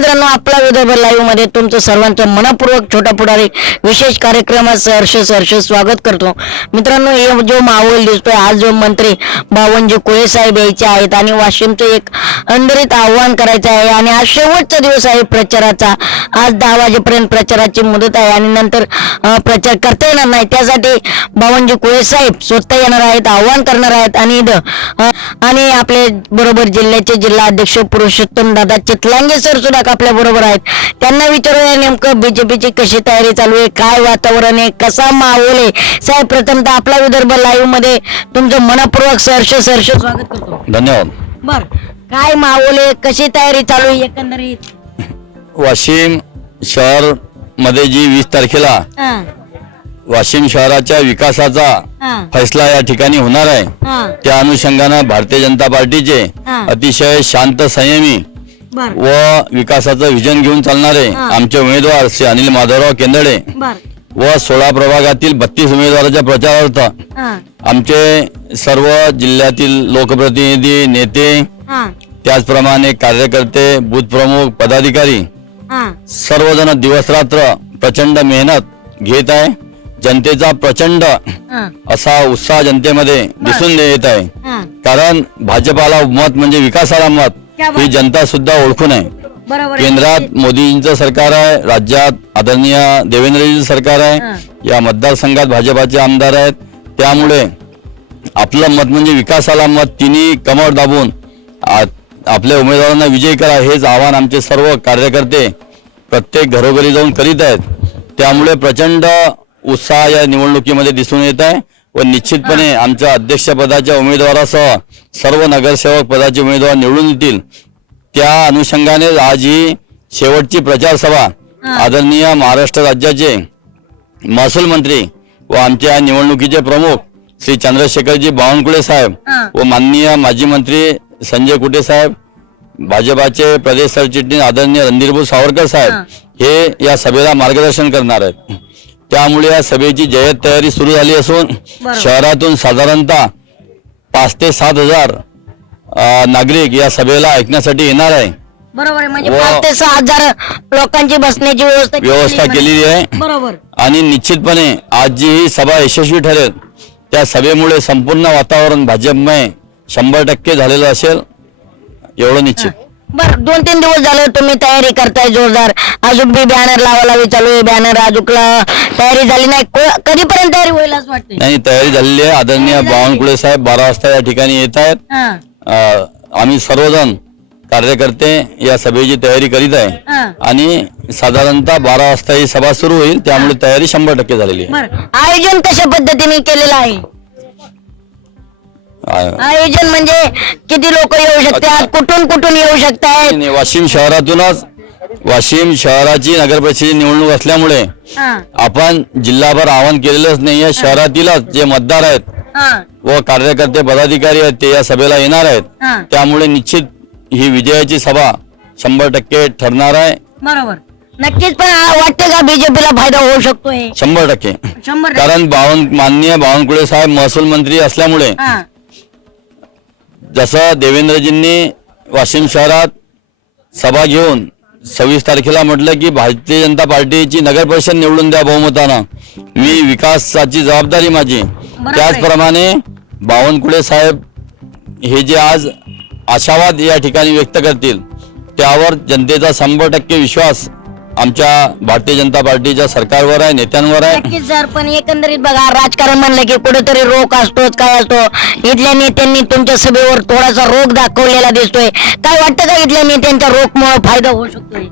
मित्रांनो आपला विदर्भ लाईव्हमध्ये तुमचं सर्वांचं मनपूर्वक छोटा पुढारी विशेष कार्यक्रमात सहर्ष हर्ष स्वागत करतो. मित्रांनो हे जो माहोल दिसतोय आज जो मंत्री बावनजी कोळे साहेब यायचे आहेत आणि वाशिमचं एक अंधरित आव्हान करायचं आहे आणि आज शेवटचा दिवस आहे प्रचाराचा. आज दहा वाजेपर्यंत प्रचाराची मुदत आहे आणि नंतर प्रचार करता येणार नाही. त्यासाठी बावनजी कोळे साहेब स्वतः येणार आहेत आव्हान करणार आहेत आणि आणि आपले बरोबर जिल्ह्याचे जिल्हा अध्यक्ष पुरुषोत्तम दादा चितलांगे सर सुद्धा आपल्या बरोबर आहेत. त्यांना विचारूया नेमकं बीजेपीची कशी तयारी चालू आहे काय वातावरण आहे कसा माहोल आहे? साहेब प्रथमतः आपला विदर्भ लाईव्हमध्ये तुमचं मनपूर्वक सहर्ष सहर्ष स्वागत करतो. धन्यवाद. बर काय माहोल आहे कशी तयारी चालू आहे एकंदरीत? वाशिम शहरमध्ये जी वीस तारखेला हा, वाशिम शहराच्या विकासाचा हा, फैसला या ठिकाणी होणार आहे. हा, त्या अनुषंगानं भारतीय जनता पार्टीचे हा. अतिशय शांत संयमी व विकासाचं विजन घेऊन चालणारे. आमचे उमेदवार श्री अनिल माधवराव बर. व सोळा प्रभागातील बत्तीस उमेदवाराच्या प्रचारार्थ आमचे सर्व जिल्ह्यातील लोकप्रतिनिधी नेते त्याचप्रमाणे कार्यकर्ते बूथ प्रमुख पदाधिकारी सर्वजण दिवसरात्र प्रचंड मेहनत घेत आहे. जनतेचा प्रचंड असा उत्साह जनतेमध्ये दिसून येत आहे. कारण भाजपाला मत म्हणजे विकासाला मत. ही जनता सुद्धा ओळखून आहे बरोबर आहे. केंद्रात मोदींचं सरकार आहे राज्यात आदरणीय देवेंद्रजींचं सरकार. आहे या मतदारसंघात भाजपाचे आमदार आहेत. त्यामुळे आपलं मत म्हणजे विकासाला मत तिन्ही कमर दाबून आपल्या उमेदवारांना विजयी करा हेच आवाहन आमचे सर्व कार्यकर्ते प्रत्येक घरोघरी जाऊन करीत आहेत. त्यामुळे प्रचंड उत्साह या निवडणुकीमध्ये दिसून येत आहे. व निश्चितपणे आमच्या अध्यक्षपदाच्या उमेदवारासह सर्व नगरसेवक पदाचे उमेदवार निवडून येतील त्या अनुषंगाने आज ही शेवटची प्रचार सभा आदरणीय महाराष्ट्र राज्याचे महसूल मंत्री व आमच्या निवडणुकीचे प्रमुख श्री चंद्रशेखरजी बावनकुळे साहेब. व माननीय माजी मंत्री संजय कुटे साहेब भाजपाचे प्रदेश सरचिटणीस आदरणीय रणधीरभाऊ सावरकर साहेब. हे या सभेला मार्गदर्शन करणार आहेत त्यामुळे या सभेची जय्यत तयारी सुरू झाली असून. शहरातून साधारणतः पाच ते सात हजार नागरिक या सभेला ऐकण्यासाठी येणार आहे. बरोबर म्हणजे पाच ते सहा हजार लोकांची बसण्याची व्यवस्था केलेली व्यवस्था आहे. केलेली आहे. बरोबर. आणि निश्चितपणे आज जी ही सभा यशस्वी ठरेल त्या सभेमुळे संपूर्ण वातावरण भाजपमय शंभर टक्के झालेलं असेल एवढं निश्चित. बर दोन तीन दिवस झालं तुम्ही तयारी करताय जोरदार. अजून बी बॅनर लावायला चालू आहे बॅनर अजूकला तयारी झाली नाही. को- कधीपर्यंत तयारी होईल असं वाटतंय? नाही तयारी झालेली आहे. आदरणीय बावनकुळे साहेब बारा वाजता या ठिकाणी येत आहेत. हा, अ, आम्ही सर्वजण कार्यकर्ते या सभेची तयारी करीत आहे. हा. आणि साधारणतः बारा वाजता ही सभा सुरू होईल. त्यामुळे तयारी शंभर टक्के झालेली आहे. बर. आयोजन कशा पद्धतीने केलेलं आहे? आयोजन म्हणजे किती लोक येऊ शकतात कुठून कुठून येऊ शकतात आणि वाशिम शहरातूनच वाशिम शहराची नगरपरिषदेची निवडणूक असल्यामुळे हा, आपण जिल्हाभर आवाहन केलेलंच नाहीये. शहरातीलच जे मतदार आहेत हा, व कार्यकर्ते पदाधिकारी आहेत ते या सभेला येणार आहेत. हा. त्यामुळे निश्चित ही विजयाची सभा शंभर टक्के ठरणार आहे. बरोबर. नक्कीच पण आ- वाटते का बीजेपीला फायदा होऊ शकतोय? शंभर टक्के. शंभर टक्के. कारण बावन माननीय बावनकुळे साहेब महसूल मंत्री असल्यामुळे हा, जसं देवेंद्रजींनी वाशिम शहरात सभा घेऊन सव्वीस तारखेला म्हटलं की भारतीय जनता पार्टीची नगर परिषद निवडून द्या बहुमतानं मी विकासाची जबाबदारी माझी. त्याचप्रमाणे बावनकुळे साहेब हे जे आज आशावाद या ठिकाणी व्यक्त करतील त्यावर जनतेचा शंभर टक्के विश्वास आमच्या भारतीय जनता पार्टीच्या सरकारवर आहे नेत्यांवर आहे. नक्कीच सर पण एकंदरीत बघा राजकारण म्हणलं की कुठेतरी रोख असतोच काय असतो? इथल्या नेत्यांनी तुमच्या सभेवर थोडासा रोग दाखवलेला दिसतोय. काय वाटतं का इथल्या नेत्यांच्या रोखमुळे फायदा होऊ शकतोय?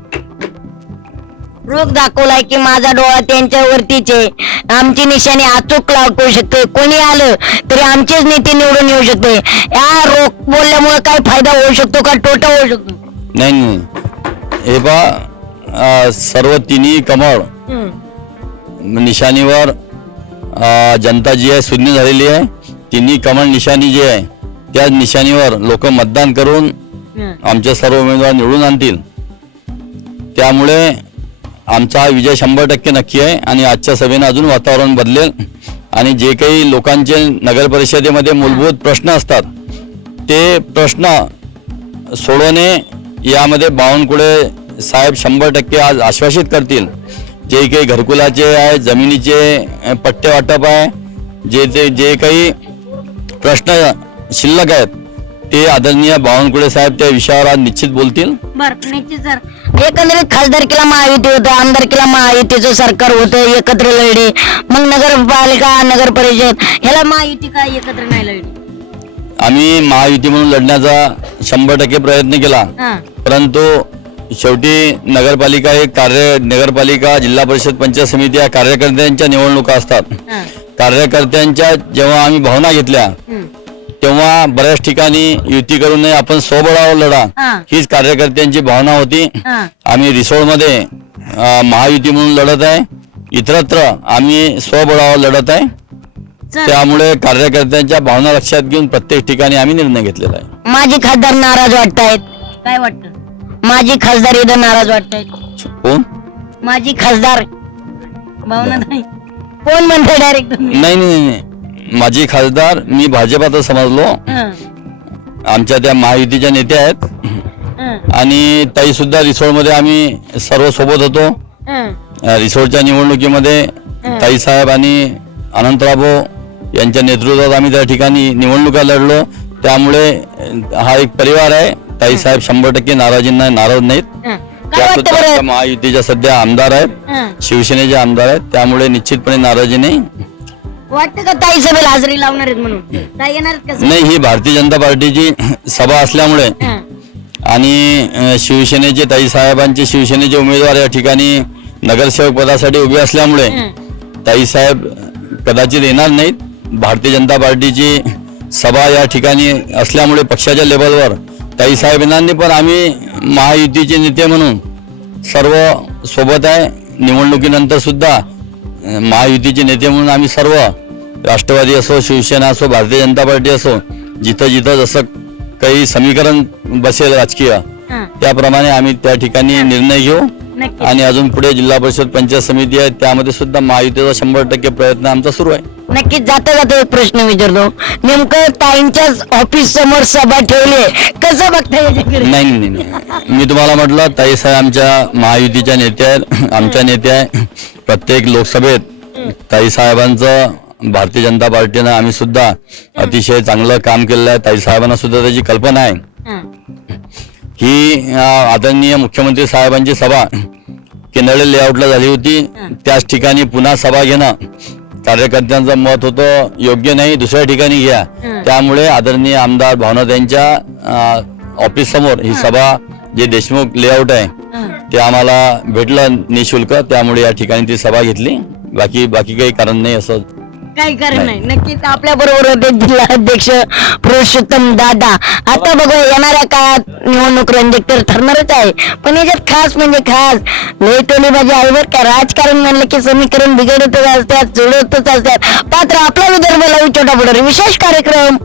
रोग दाखवलाय की माझा डोळा त्यांच्यावरतीच आहे. आमची निशाणी अचूक लागू शकते कोणी आलं तरी आमचेच नेते निवडून येऊ शकते या रोग बोलल्यामुळे काय फायदा होऊ शकतो का? तोटा होऊ शकतो. नाही नाही. हे पहा अं, सर्व तिन्ही कमळ. निशाणीवर अं, जनता जी आहे शून्य झालेली आहे तिन्ही कमळ निशाणी जी आहे त्या निशाणीवर लोक मतदान करून. आमचे सर्व उमेदवार निवडून आणतील त्यामुळे आमचा हा विजय शंभर टक्के नक्की आहे आणि आजच्या सभेनं अजून वातावरण बदलेल आणि जे काही लोकांचे नगर परिषदेमध्ये मूलभूत प्रश्न असतात ते प्रश्न सोडवणे यामध्ये बावनकुळे साहेब शंभर टक्के आज आश्वासित करतील. जे काही घरकुलाचे आहे जमिनीचे पट्टे वाटप आहे जे ते जे काही प्रश्न शिल्लक आहेत ते आदरणीय बावनकुळे साहेब त्या विषयावर आज निश्चित बोलतील. एकंदरीत खासदारकीला महायुती होतं आमदारकीला महायुतीचं सरकार होतं एकत्र लढे. मग नगरपालिका नगर परिषद ह्याला महायुती काय एकत्र नाही लढली? आम्ही महायुती म्हणून लढण्याचा शंभर टक्के प्रयत्न केला. परंतु शेवटी नगरपालिका एक कार्य नगरपालिका जिल्हा परिषद पंचायत समिती या कार्यकर्त्यांच्या निवडणुका असतात. हा. कार्यकर्त्यांच्या जेव्हा आम्ही भावना घेतल्या. तेव्हा बऱ्याच ठिकाणी युती करू नये आपण स्वबळावर लढा. हीच कार्यकर्त्यांची भावना होती. आम्ही रिसोडमध्ये महायुती म्हणून लढत आहे. इतरत्र आम्ही स्वबळावर लढत आहे. त्यामुळे कार्यकर्त्यांच्या भावना लक्षात घेऊन प्रत्येक ठिकाणी आम्ही निर्णय घेतलेला आहे. माजी खासदार नाराज वाटतायत. काय वाटतं? माजी खासदार इथं नाराज वाटतायत कोण? माजी खासदार. भावना नाही कोण म्हणते डायरेक्ट तुम्ही? नाही नाही नाही, माझी खासदार मी भाजपात समजलो. हं, आमच्या त्या महायुतीच्या नेत्या आहेत. हं, आणि ताई सुद्धा रिसोडमध्ये आम्ही सर्व सोबत होतो. हं. अ, रिसोडच्या निवडणुकीमध्ये ताई साहेब आणि अनंतराव यांच्या नेतृत्वात आम्ही त्या ठिकाणी निवडणुका लढलो. त्यामुळे अ, हा एक परिवार आहे. ताई साहेब शंभर टक्के नाराजींना नाराज नाहीत हं. काय त्या वाटतं सुद्धा आमच्या बरं महायुतीच्या सध्या आमदार आहेत हं. शिवसेनेचे आमदार आहेत त्यामुळे निश्चितपणे नाराजी नाही वाटतं का ताई सभेला हजेरी लावणार आहेत म्हणून ताई येणार आहेत का सर? नाही ही भारतीय जनता पार्टीची सभा असल्यामुळे हं. आणि अ, शिवसेनेचे ताई साहेबांचे शिवसेनेचे उमेदवार या ठिकाणी नगरसेवक पदासाठी उभे असल्यामुळे. ताई साहेब कदाचित येणार नाहीत भारतीय जनता पार्टीची सभा या ठिकाणी असल्यामुळे पक्षाच्या लेवलवर ताई साहेब येणार नाही पण आम्ही महायुतीचे नेते म्हणून सर्व सोबत आहे. निवडणुकीनंतर सुद्धा महायुतीचे नेते म्हणून आम्ही सर्व राष्ट्रवादी असो शिवसेना असो भारतीय जनता पार्टी असो जिथं जिथं जसं काही समीकरण बसेल राजकीय. त्याप्रमाणे आम्ही त्या ठिकाणी निर्णय घेऊ. आणि अजून पुढे जिल्हा परिषद पंचायत समिती आहे त्यामध्ये सुद्धा महायुतीचा शंभर टक्के प्रयत्न आमचा सुरू आहे. नक्कीच जाता जाता एक प्रश्न विचारतो. नेमकं ताईंच्याच ऑफिस समोर सभा ठेवली कसं बघता याच्याकडे? नाही नाही नाही मी तुम्हाला म्हटलं ताई साहेब आमच्या महायुतीच्या नेत्या आहेत आमच्या नेत्या आहे प्रत्येक लोकसभेत ताई साहेबांचं भारतीय जनता पार्टीनं आम्ही सुद्धा अतिशय चांगलं काम केलेलं आहे. ताई साहेबांना सुद्धा त्याची कल्पना आहे. हं. ही अं, आदरणीय मुख्यमंत्री साहेबांची सभा केंद्रळे लेआउटला झाली होती. त्याच ठिकाणी पुन्हा सभा घेणं कार्यकर्त्यांचं मत होतं योग्य नाही दुसऱ्या ठिकाणी घ्या. त्यामुळे आदरणीय आमदार भावनाथ यांच्या ऑफिस समोर ही सभा जे देशमुख लेआउट आहे. ते आम्हाला भेटलं निशुल्क. त्यामुळे या ठिकाणी ती सभा घेतली. बाकी बाकी काही कारण नाही असं काही कारण नाही. नक्कीच आपल्या बरोबर होते जिल्हाध्यक्ष पुरुषोत्तम दादा. आता बघा येणाऱ्या काळात निवडणूक रंजक तर ठरणारच आहे. पण याच्यात खास म्हणजे खास लय टोलीबाजी आहे बर का. राजकारण म्हणलं की समीकरण बिघडतच असतात जुळतच असतात. पात्र आपला विदर्भ लावू छोटा पुढे विशेष कार्यक्रम.